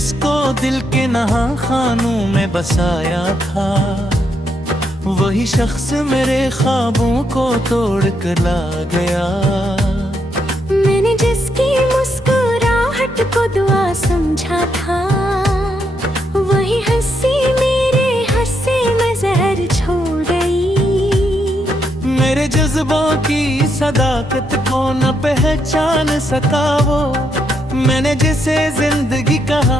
जिसको दिल के नहा खानों में बसाया था, वही शख्स मेरे ख्वाबों को तोड़ कर ला गया। मैंने जिसकी मुस्कुराहट को दुआ समझा था, वही हंसी मेरे हंसे में जहर छोड़ गई। मेरे जज्बों की सदाकत को न पहचान सका वो, मैंने जिसे जिंदगी कहा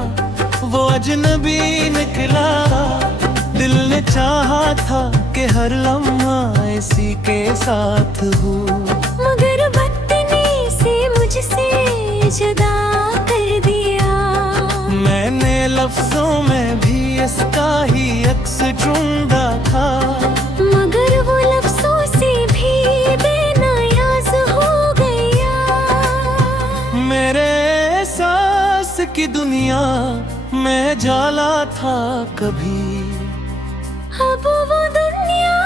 वो अजनबी निकला। दिल ने चाहा था कि हर लम्हा इसी के साथ हो, मगर बदतमीजी से मुझसे जुदा कर दिया। मैंने लफ्जों में भी इसका ही अक्स ढूंढा था, मगर वो लफ्जों से भी बेनियाज हो गया। मेरे एहसास की दुनिया में जाला था कभी, अब वो दुनिया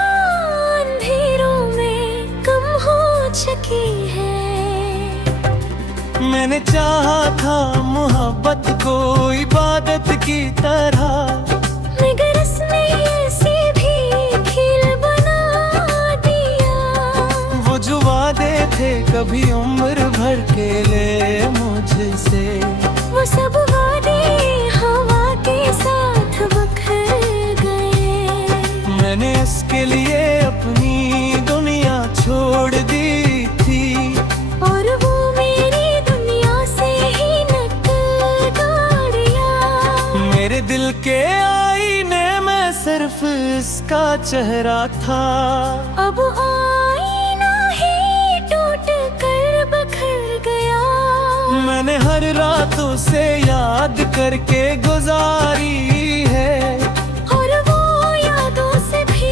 अंधेरों में कम हो चुकी है। मैंने चाहा था मोहब्बत को इबादत की तरह, मगर उसने ऐसे भी खेल बना दिया। वो जो वादे थे कभी उम्र भर के ले मुझसे, वो सब वादे हवा के साथ बखर गए। मैंने इसके लिए अपनी दुनिया छोड़ दी थी, और वो मेरी दुनिया से ही नकल गाड़िया। मेरे दिल के आईने में सिर्फ इसका चेहरा था। अब आईना ही टूट कर बखर गया। मैंने हर रातों से याद करके गुजारी है, और वो यादों से भी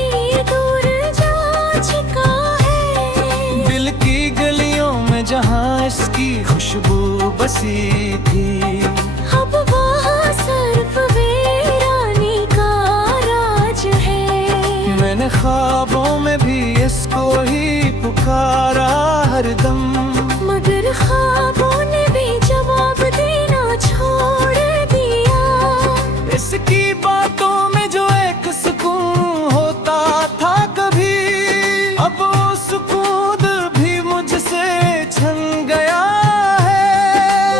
दूर जा चुका है। दिल की गलियों में जहाँ इसकी खुशबू बसी थी, अब वहाँ सिर्फ वीरानी का राज है। मैंने ख्वाबों में भी इसको ही पुकारा हरदम, मगर ख्वाबों ने भी जवाब देना छोड़ दिया। इसकी बातों में जो एक सुकून होता था कभी, अब वो सुकून भी मुझसे छन गया है।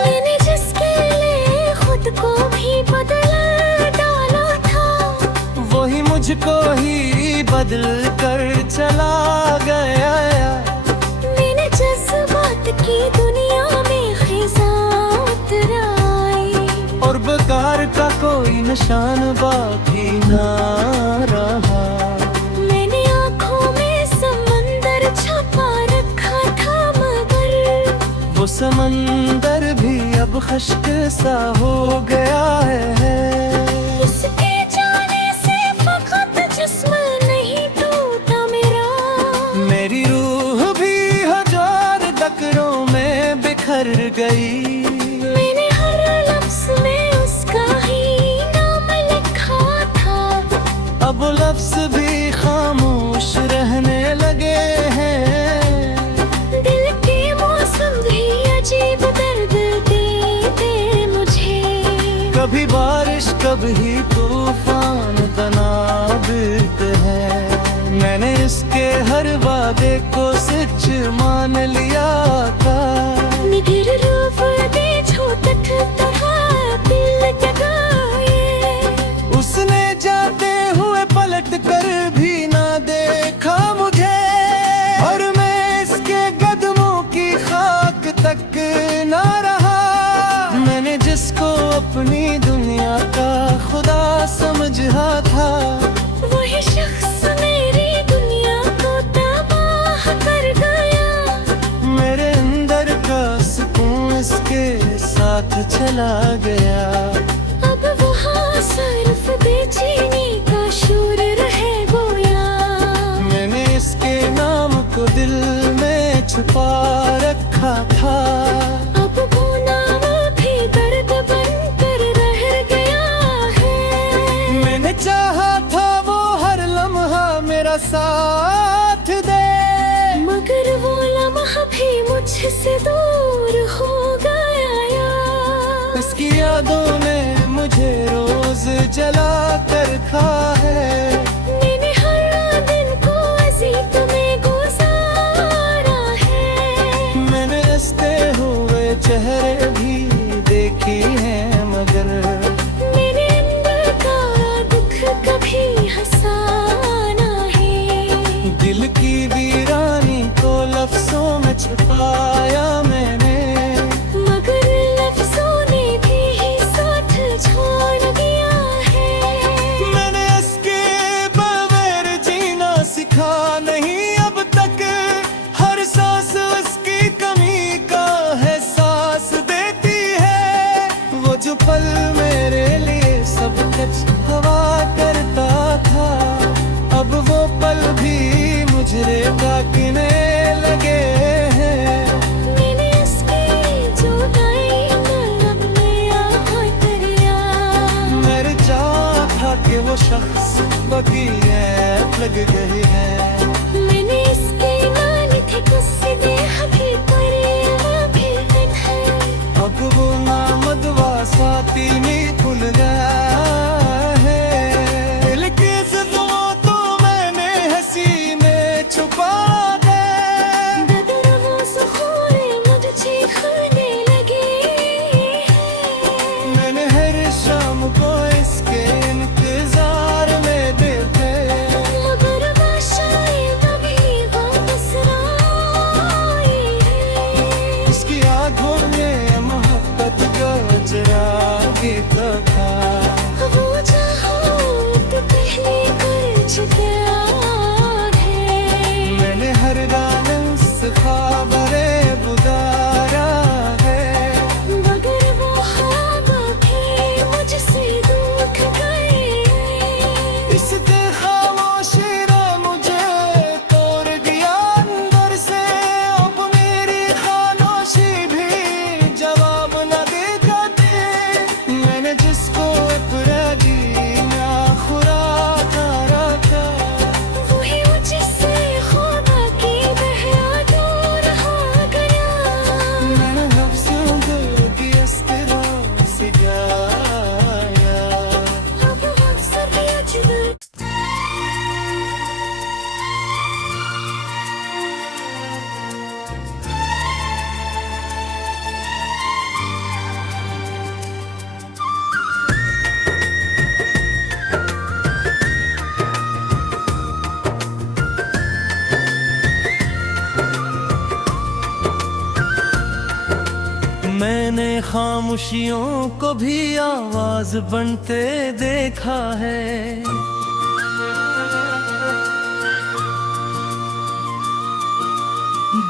मैंने जिसके लिए खुद को भी बदल डाला था, वही मुझको ही बदल कर चला गया। मैंने जज्बात की दुनिया में खिज़ा उतराई, और बेकार का कोई निशान बाकी ना रहा। मैंने आँखों में समंदर छुपा रखा था, मगर वो समंदर भी अब खश्क सा हो गया है। उसके जाने से फकत जिस्म नहीं टूटा मेरा, मेरी रूह भी हजार दकरों में बिखर गई। मैंने हर लफ्ज़ में उसका ही नाम लिखा था। अब लफ्ज़ भी खामोश रहने लगे हैं। दिल के मौसम भी अजीब दर्द देते मुझे, कभी बारिश कभी तूफान तनाबित है। मैंने इसके हर वादे को सच मान लिया था, निगर रूप दे छोटक तरह दिल जगाए। उसने जाते हुए पलट कर भी ना देखा मुझे, और मैं इसके कदमों की खाक तक ना रहा। मैंने जिसको अपनी दुनिया का खुदा समझा था, वही शख्स मेरी दुनिया को तबाह कर गया। मेरे अंदर का सुकून इसके साथ चला गया। अब वहाँ सिर्फ बेचैनी का शोर रह गया। मैंने इसके नाम को दिल में छुपा रखा था, अब वो नाम भी दर्द बनकर रह गया है। मैंने चाहा था वो हर लम्हा मेरा साथ दे, मगर वो लम्हा भी मुझसे दूर हो गया। इसकी यादों ने मुझे रोज जला कर खा है। मैंने हर दिन को अजीब में गुजारा है। मैंने हंसते हुए चेहरे भी देखी हैं, मगर मेरे अंदर का दुख कभी हंसाना है। दिल की वीरानी को लफ्जों में छुपाया मैंने, मगर लफ्जों ने भी साथ छोड़ दिया है। मैंने इसके बगैर जीना सीखा नहीं अब तक, हर सांस उसकी कमी का एहसास देती है। वो जो पल मेरे लिए सब कुछ हवा करता था, अब वो पल भी मुझे ताकने लगे हैं। मैंने इसकी जुदाई मतलब लिया कर लिया। मेरे चाह था कि वो शख्स बाकी है, लग गई है। मैंने इसके नाल थे गुस्से दे हबी पर है। अब वो नामदवा साथी में खुल गया है। दिल की ज़िद्दों तो मैंने हंसी में छुपा दे, बदर वो सुखोरे मुझे चीखने लगे हैं। मैंने हर शाम को इसके इंतजार में देखे, मगर बादशाह कभी वापस ना आई है। इसकी आंखों में मोहब्बत का चिराग था। वो चाहो तो पहले कर चुका है। मैंने हर दामन से ख्वाबरे गुजारा है, मगर वो ख्वाब भी मुझसे दूर गए। इस खामोशी ने मुझे तोड़ दिया अंदर से। अब मेरी खामोशी भी जवाब न देती। मैंने जिसको अपना जीना खुराक रखा, वही मुझसे खुदा की बहरा दूर हो गया। मैंने लफ्ज़ों की इस तरह से गाया। अब अक्सर भी अजब मैंने खामोशियों को भी आवाज बनते देखा है।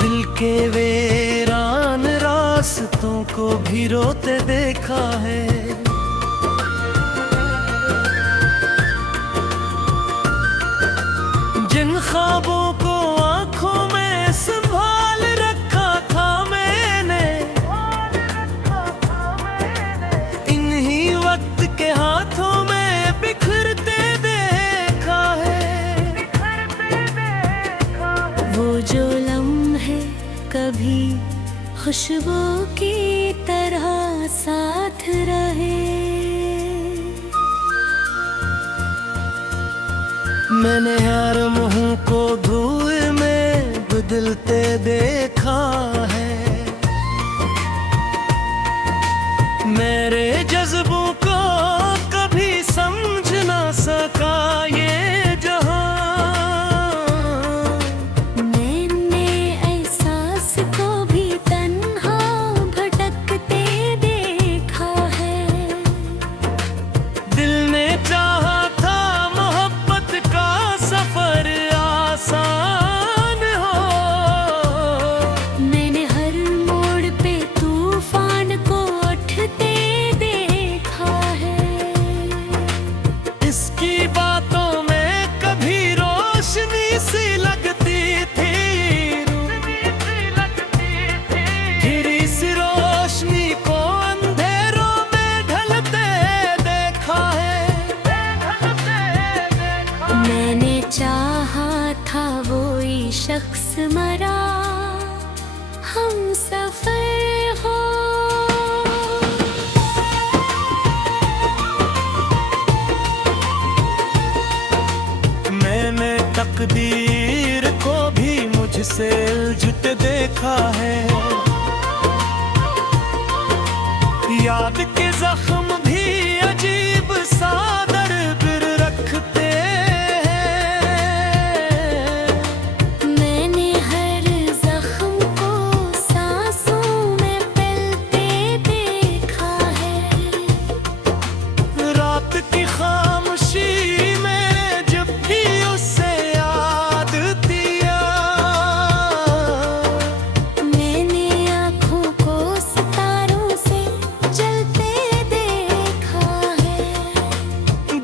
दिल के वीरान रास्तों को भी रोते देखा है। जिन ख्वाबों को आंखों में संभाल रखा था मैंने, इन्हीं वक्त के हाथों में बिखरते देखा है। वो जो लम्हे कभी खुशबू की तरह साथ रहे। मैंने हर मुंह को धुएं में बदलते देखा है। मेरे जज्बों को कभी समझ ना सका ये जहां। मैंने एहसास को भी तन्हा भटकते देखा है। दिल ने चाहा था मोहब्बत का सफर आसान हो। मैंने हर मोड़ पे तूफान को उठते देखा है। इसकी बातों में कभी रोशनी सी लगती थी, फिर इस रोशनी को अंधेरों में ढलते देखा है। मैंने चाहा था वही शख्स मरा, हम सफर हो। तकदीर को भी मुझसे उलझते देखा है। याद के जख्म भी अजीब सा दर्द रखते हैं। मैंने हर जख्म को सांसों में पलते देखा है। रात की खामोशी में जब भी उससे याद दिया, मैंने आँखों को सितारों से जलते देखा है।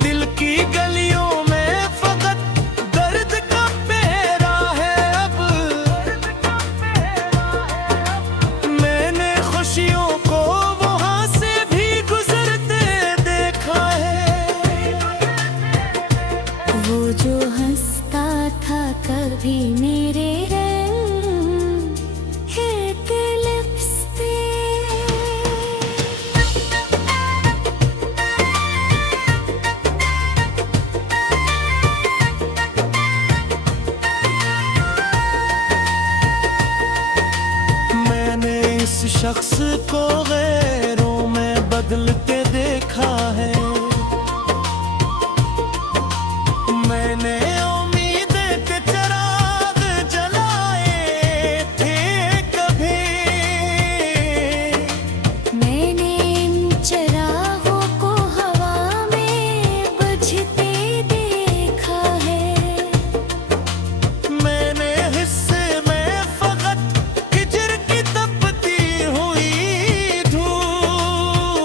दिल की गलियों में फकत दर्द का पहरा है अब। मैंने खुशियों को वहाँ से भी गुजरते देखा है। वो जो हंसता था कभी मेरे रंग के लिप्स पे। मैंने इस शख्स को गैरों में बदलते देखा है। मैंने उम्मीदें के चिराग जलाए थे कभी। मैंने इन चिरागों को हवा में बुझते देखा है। मैंने हिस्से में फकत हिजर की तपती हुई धूप।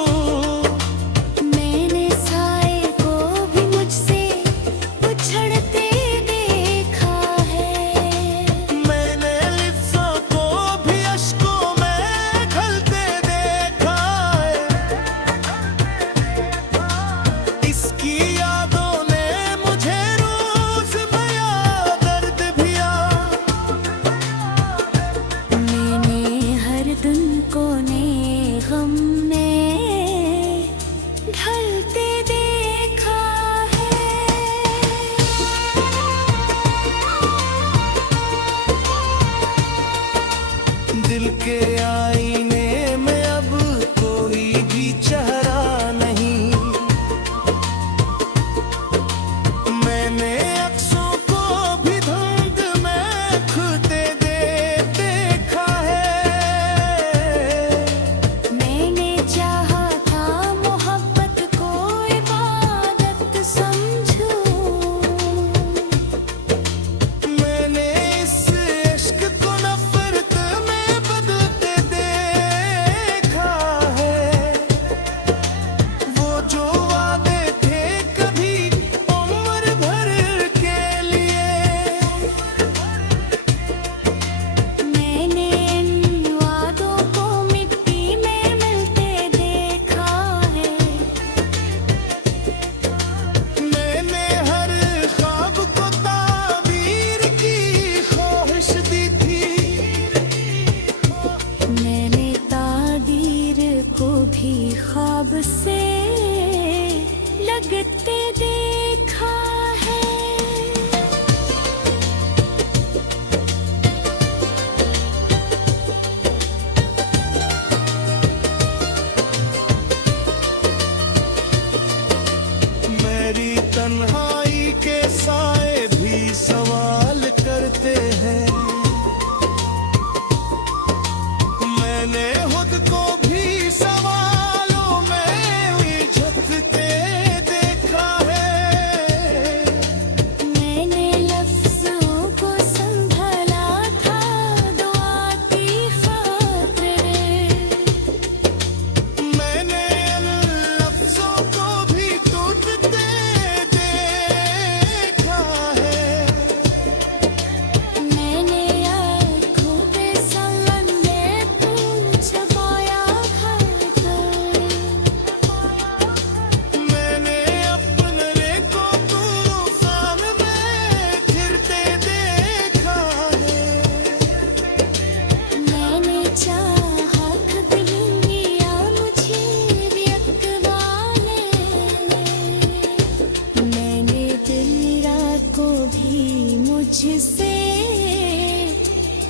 मुझसे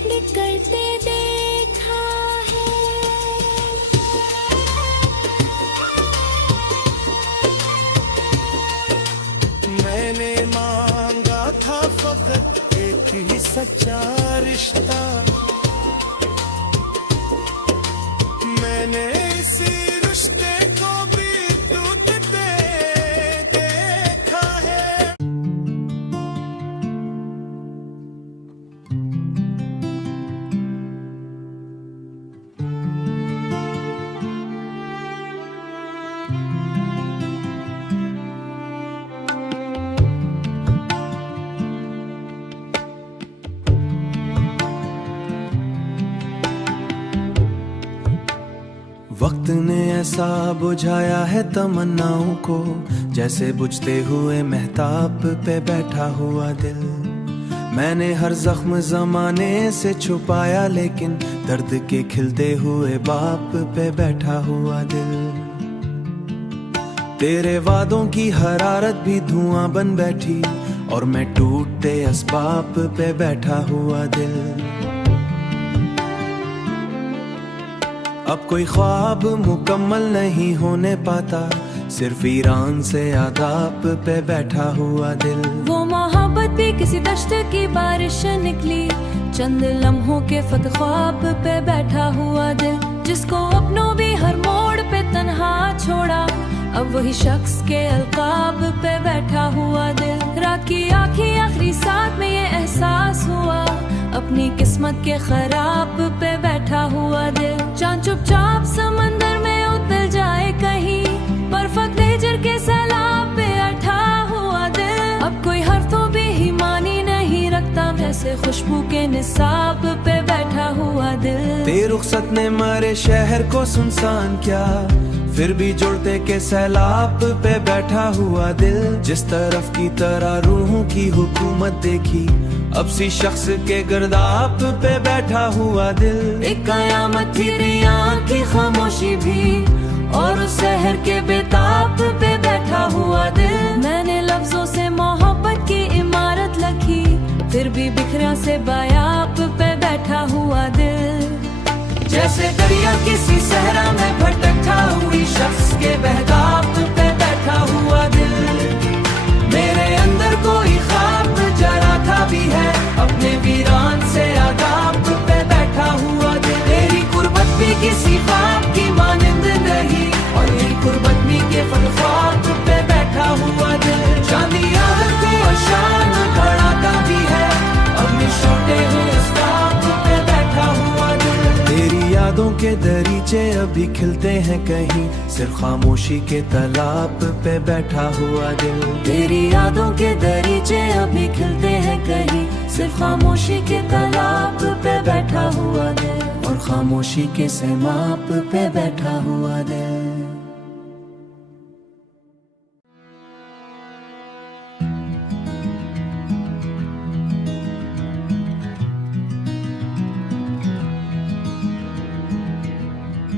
बिखरते देखा है। मैंने मांगा था फकत एक ही सच्चा रिश्ता, मैंने इसी रिश्ते को भी टूटते देखा है। वक्त ने ऐसा बुझाया है तमन्नाओं को, जैसे बुझते हुए महताब पे बैठा हुआ दिल। मैंने हर जख्म जमाने से छुपाया, लेकिन दर्द के खिलते हुए बाप पे बैठा हुआ दिल। तेरे वादों की हरारत भी धुआं बन बैठी, और मैं टूटते असबाब पे बैठा हुआ दिल। अब कोई ख्वाब मुकम्मल नहीं होने पाता, सिर्फ ईरान से आदाब पे बैठा हुआ दिल। वो मोहब्बत भी किसी दश्त की बारिश निकली, चंद लम्हों के फत ख्वाब पे बैठा हुआ दिल। जिसको अपनों भी हर मोड़ पे तन्हा छोड़ा, अब वही शख्स के अलकाब पे बैठा हुआ दिल। रात की आँखें आखिरी साथ में ये एहसास हुआ, अपनी किस्मत के खराब पे बैठा हुआ दिल। चांद चुपचाप समंदर में उतर जाए कहीं, पर फतेजर के सैलाब पे अठा हुआ दिल। अब कोई हरफों भी ही मानी नहीं रखता, जैसे खुशबू के निसाब पे बैठा हुआ दिल। तेरी रुखसत ने मारे शहर को सुनसान किया, फिर भी जुड़ते के सैलाब पे बैठा हुआ दिल। जिस तरफ की तरह रूहों की हुकूमत देखी, अब सी शख्स के गिरदाब पे बैठा हुआ दिल। एक कयामत थी रियां की खामोशी भी, और उस शहर के बेताब पे बैठा हुआ दिल। मैंने लफ्जों से मोहब्बत की इमारत लिखी, फिर भी बिखरा से बायाब पे बैठा हुआ दिल। जैसे दरिया किसी सहरा में भटका हुई शख्स के बहताब पे बैठा हुआ दिल। मेरे अंदर कोई ख्वाब जराता भी है, अपने वीरान से आदाब पे बैठा हुआ दिल। तेरी गुर्बत भी किसी ख्वाब की मानिंद नहीं, और यही गुर्बत भी के फन ख्वाब पे बैठा हुआ दिल। चांदी याद को शान बढ़ाता भी है, अपने छोटे हुए अस्ताब पे बैठा हुआ दिल। तेरी यादों के दरीचे अभी खिलते हैं कहीं, सिर्फ खामोशी के तालाब पे बैठा हुआ दिल। तेरी यादों के दरीचे अभी खिलते हैं कहीं, सिर्फ खामोशी के तालाब पे बैठा हुआ दिल। और खामोशी के सैमाप पे बैठा हुआ दिल।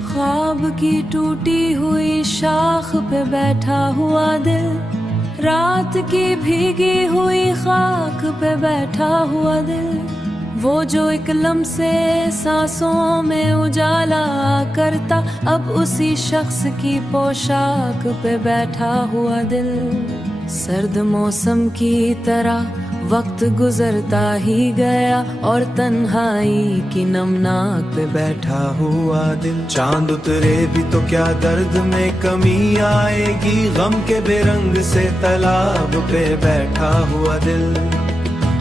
ख्वाब की टूटी हुई शाख पे बैठा हुआ दिल, रात की भीगी हुई खाक पे बैठा हुआ दिल। वो जो एक लम्से सांसों में उजाला करता, अब उसी शख्स की पोशाक पे बैठा हुआ दिल। सर्द मौसम की तरह वक्त गुजरता ही गया, और तन्हाई की नमनाक पे बैठा हुआ दिल। चांद उतरे भी तो क्या दर्द में कमी आएगी, गम के बेरंग से तालाब पे बैठा हुआ दिल।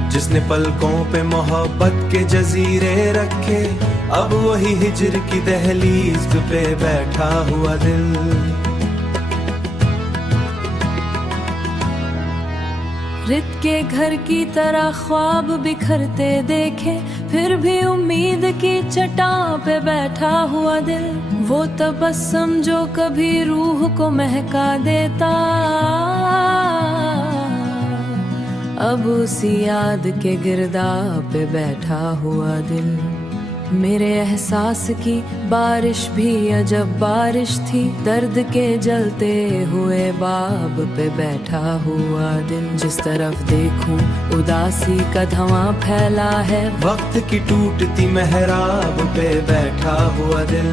जिसने पलकों पे मोहब्बत के जजीरे रखे, अब वही हिजर की दहलीज पे बैठा हुआ दिल। रित के घर की तरह ख्वाब बिखरते देखे, फिर भी उम्मीद की चट्टान पे बैठा हुआ दिल। वो तबस्सुम जो कभी रूह को महका देता, अब उसी याद के गिरदाब पे बैठा हुआ दिल। मेरे एहसास की बारिश भी अजब बारिश थी, दर्द के जलते हुए बाब पे बैठा हुआ दिल। जिस तरफ देखूं उदासी का धुआं फैला है, वक्त की टूटती मेहराब पे बैठा हुआ दिल।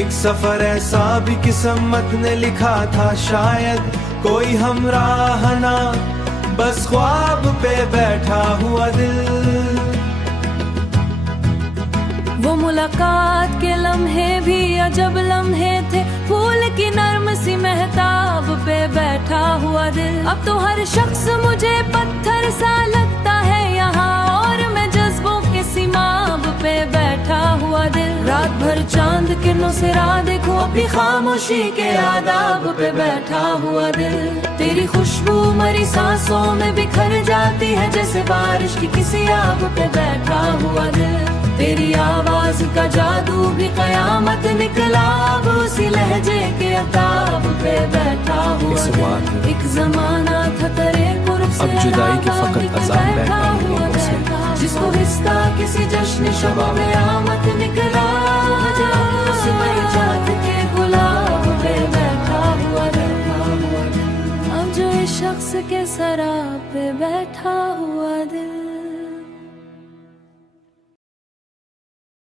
एक सफर ऐसा भी किस्मत ने लिखा था, शायद कोई हमराह ना, बस ख्वाब पे बैठा हुआ दिल। वो मुलाकात के लम्हे भी अजब लम्हे थे, फूल की नर्म सी महताब पे बैठा हुआ दिल। अब तो हर शख्स मुझे पत्थर सा लगता है यहाँ, और मैं जज्बों के सीमाब पे बैठा हुआ दिल। रात भर चांद किरणों से राह देखूं, अपनी खामोशी के आदाब पे बैठा हुआ दिल। तेरी खुशबू मरी सांसों में बिखर जाती है, जैसे बारिश की किसी आग पे बैठा हुआ दिल। तेरी आवाज का जादू भी कयामत निकला, अब उसी लहजे के अताब पे बैठा हुआ दिल। एक जमाना था तेरे कुर्ब से अब जुदाई के फकत अज़ान बैठा हुआ दिल, जिसको रिश्ता किसी जश्न शबा में आमद निकला, उस जात के गुलाब पे बैठा हुआ दिल। अब जो इस शख्स के सराब पे बैठा हुआ दिल।